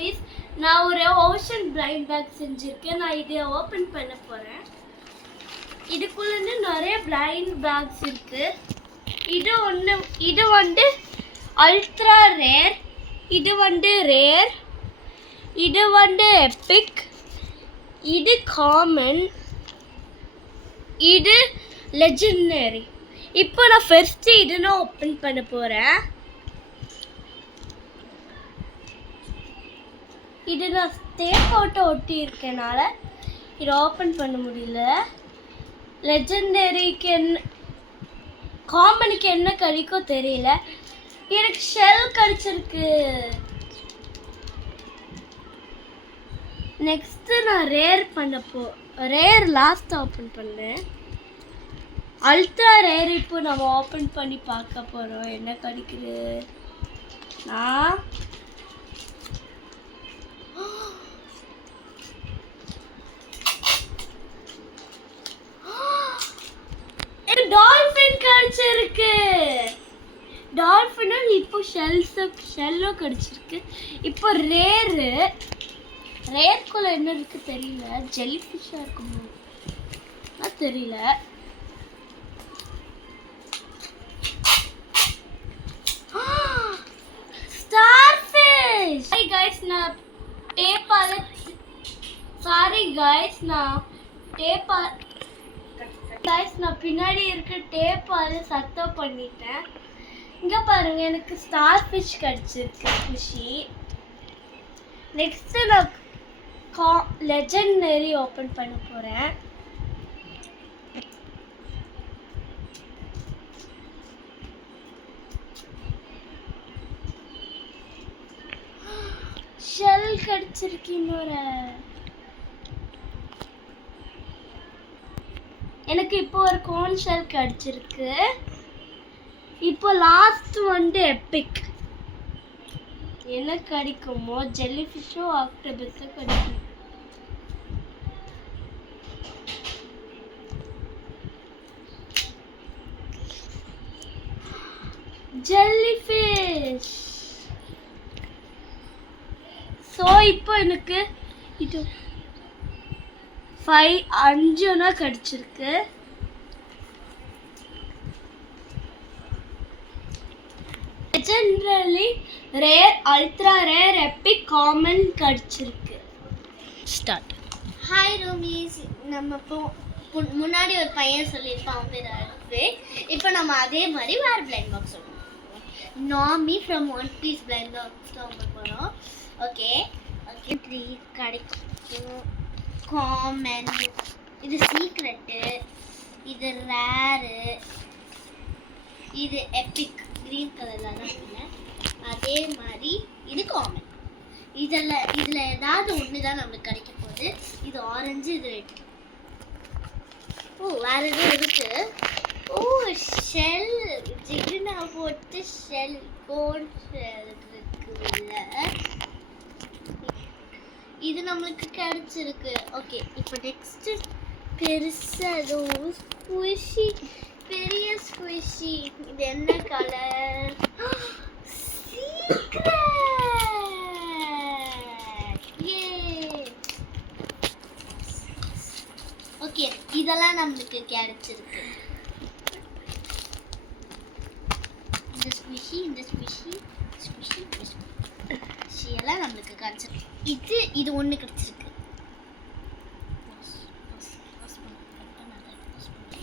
ரூமீஸ், நான் ஒரு ocean blind back செஞ்சுருக்கேன். நான் இதை ஓப்பன் பண்ண போகிறேன். இதுக்குள்ளே நிறைய பிளைண்ட் பேக்ஸ் இருக்குது. இது வந்து அல்ட்ரா ரேர், இது வந்து ரேர், இது வந்து எபிக், இது காமன், இது லெஜெண்டரி. இப்போ நான் ஃபர்ஸ்ட் இது நான் ஓப்பன் பண்ண போகிறேன். இது நான் டேப் போட்டு ஒட்டி இருக்கனால இதை ஓப்பன் பண்ண முடியல. லெஜெண்டரிக்கு என்ன, காமனுக்கு என்ன கிடைக்கும் தெரியல. எனக்கு ஷெல் கிடைச்சிருக்கு. நெக்ஸ்ட் நான் ரேர் ரேர் லாஸ்ட் ஓப்பன் பண்ணேன். அல்ட்ரா ரேர் இப்போ நம்ம ஓப்பன் பண்ணி பார்க்க போகிறோம் என்ன கிடைக்குது. நான் டால்ஃபின் கிடைச்சிருக்கு. டால்ஃபினும் இப்போ ஷெல்லும் கிடைச்சிருக்கு. இப்போ ரேர்க்குள்ள என்ன இருக்கு தெரியல. ஜெல்லி ஃபிஷ்ஷா இருக்குமோ தெரியல. ஸ்டார்ஃபிஷ். சாரி गाइस, நான் பின்னாடி இருக்க டேப்பால சத்தம் பண்ணிட்டேன். இங்க பாருங்க, எனக்கு ஸ்டார் ஃபிஷ் கிடைச்சிருக்கு. குஷி. நெக்ஸ்ட் நான் லெஜெண்டரி ஓபன் பண்ண போறேன். ஷெல் கிடைச்சிருக்கு. இன்னொரு எனக்கு இப்போ ஒரு கோன் ஷெல் கிடைச்சிருக்கு. இப்போ லாஸ்ட் வந்து எபிக். என்ன கிடைக்குமோ, ஜெல்லி ஃபிஷ்ஷோ ஆக்டோபஸோ கிடைக்கும். Jelly fish. ஸோ இப்போ எனக்கு இது 5 கிடைச்சிருக்கு. Legendary, rare, ultra rare, Epic, common கிடைச்சிருக்கு. ஸ்டார்ட். ஹாய் ரூமீஸ். நம்ம முன்னாடி ஒரு பையன் சொல்லியிருப்பான் பேர் அல்ஃபே. இப்போ நம்ம அதே மாதிரி வேறு பிளைண்ட் பாக்ஸ் சொல்லுவோம். நாமி from one piece blind box தான் ஓப்பன் பண்ணோம். ஓகே 3 கிடைக்கும். காமன், இது சீக்ரெட்டு, இது ரேரு, இது எபிக் க்ரீன் கலரில் தான் இருக்குங்க. அதே மாதிரி இது காமன். இதில் ஏதாவது ஒன்று தான் நம்மளுக்கு கிடைக்க போகுது. இது ஆரஞ்சு, இது ரெட். வேறு எதுவும் இருக்குது. ஷெல் ஜிகினா போட்டு ஷெல் கோன் ஷெல் இருக்குல்ல, இது நம்மளுக்கு கிடைச்சிருக்கு. ஓகே, இப்போ நெக்ஸ்ட் பெருசாக ஸ்குஷி, பெரிய ஸ்குஷி. இது என்ன கலர்? சீக்ரெட். ஓகே, இதெல்லாம் நம்மளுக்கு கிடைச்சிருக்கு. இந்த ஸ்குஷி எல்லாம் நம்மளுக்கு கிடைச்சிருக்கு. இது ஒன்று கிடைச்சிருக்கு.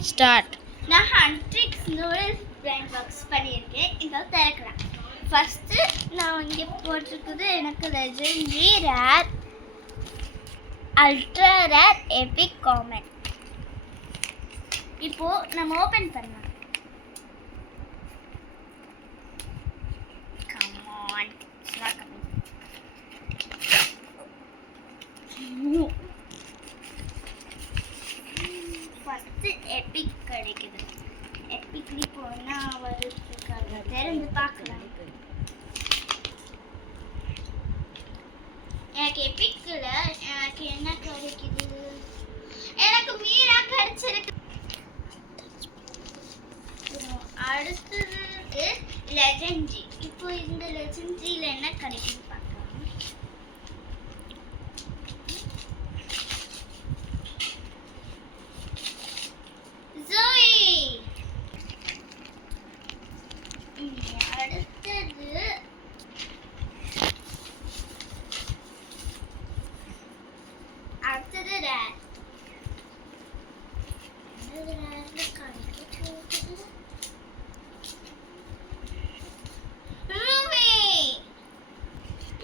ஸ்டார்ட். நான் ஹண்ட்ரிக்ஸ் நூடுல்ஸ் பிளைண்ட் பாக்ஸ் பண்ணியிருக்கேன். இதை திறக்கிறேன். ஃபர்ஸ்ட்டு நான் இங்கே போட்டிருக்குது எனக்கு legendary, rare, ultra rare, Epic, common. இப்போது நம்ம ஓப்பன் பண்ணலாம். ஃபஸ்ட்டு எபிக் கிடைக்குது. எபிக்லி போனால் வருதுக்காக திறந்து பார்க்கலாம். எனக்கு எபிக்கில் எனக்கு என்ன கிடைக்குது? எனக்கு மீரா கிடைச்சிருக்கு. அடுத்தது லெஜெண்டரி. இப்போ இந்த லெஜெண்டரியில் என்ன கிடைக்குது பார்க்கலாம்.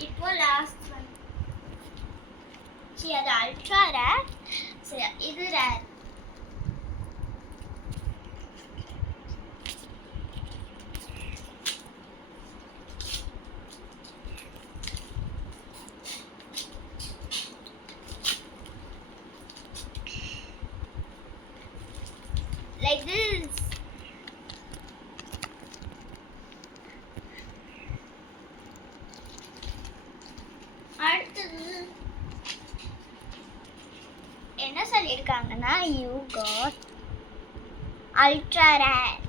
இப்போ லாஸ்ட் ஒன். சரி, அது அல்ட்ரா ரேர். சரி, இது ரேர். Like this. அடுத்தது என்ன சொல்லியிருக்காங்கன்னா யூ காட் அல்ட்ரா ரேர்.